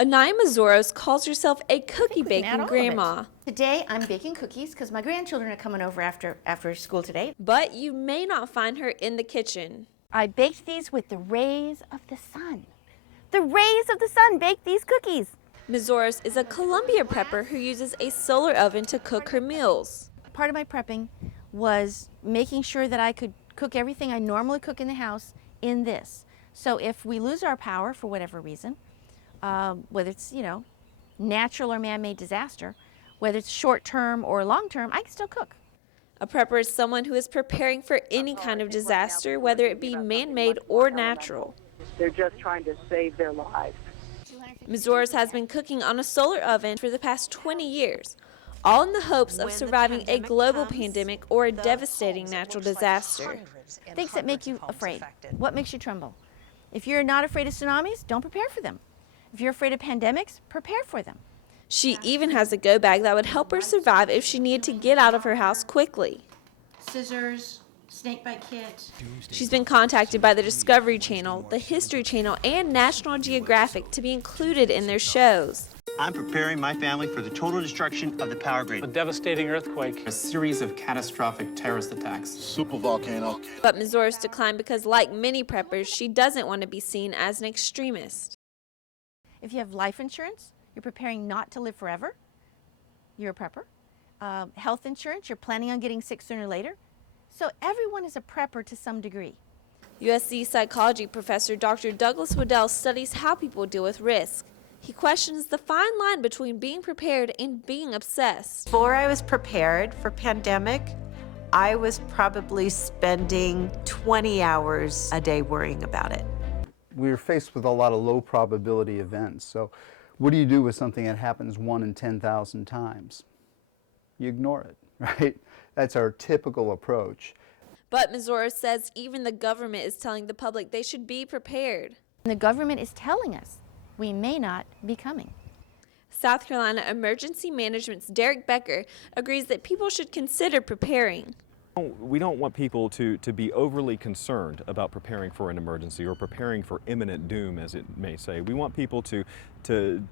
Anaya Mazoros calls herself a cookie baking grandma. Today I'm baking cookies because my grandchildren are coming over after school today. But you may not find her in the kitchen. I baked these with the rays of the sun. The rays of the sun baked these cookies. Mazoros is a Columbia prepper who uses a solar oven to cook her meals. Part of my prepping was making sure that I could cook everything I normally cook in the house in this. So if we lose our power for whatever reason, whether it's, natural or man-made disaster, whether it's short-term or long-term, I can still cook. A prepper is someone who is preparing for any kind of disaster, whether it be man-made or natural. They're just trying to save their lives. Mazoros has been cooking on a solar oven for the past 20 years, all in the hopes of surviving a global pandemic or a devastating natural disaster. Things that make you afraid. What makes you tremble? If you're not afraid of tsunamis, don't prepare for them. If you're afraid of pandemics, prepare for them. She even has a go bag that would help her survive if she needed to get out of her house quickly. Scissors, snakebite kit. She's been contacted by the Discovery Channel, the History Channel, and National Geographic to be included in their shows. I'm preparing my family for the total destruction of the power grid. A devastating earthquake. A series of catastrophic terrorist attacks. Supervolcano. But Mazoros declined because, like many preppers, she doesn't want to be seen as an extremist. If you have life insurance, you're preparing not to live forever, you're a prepper. Health insurance, you're planning on getting sick sooner or later. So everyone is a prepper to some degree. USC psychology professor Dr. Douglas Waddell studies how people deal with risk. He questions the fine line between being prepared and being obsessed. Before I was prepared for pandemic, I was probably spending 20 hours a day worrying about it. We're faced with a lot of low probability events. So what do you do with something that happens 1 in 10,000 times? You ignore it, right? That's our typical approach. But Mazoros says even the government is telling the public they should be prepared. The government is telling us we may not be coming. South Carolina Emergency Management's Derek Becker agrees that people should consider preparing. We don't want people to be overly concerned about preparing for an emergency or preparing for imminent doom, as it may say. We want people to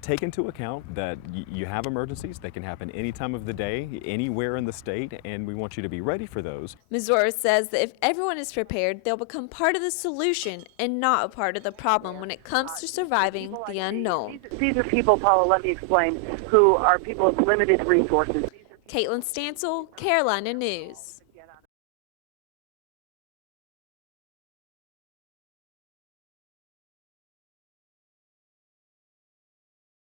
take into account that you have emergencies. They can happen any time of the day, anywhere in the state, and we want you to be ready for those. Mazoros says that if everyone is prepared, they'll become part of the solution and not a part of the problem when it comes to surviving the unknown. These are people, Paula, let me explain, who are people with limited resources. Kaitlin Stansell, Carolina News.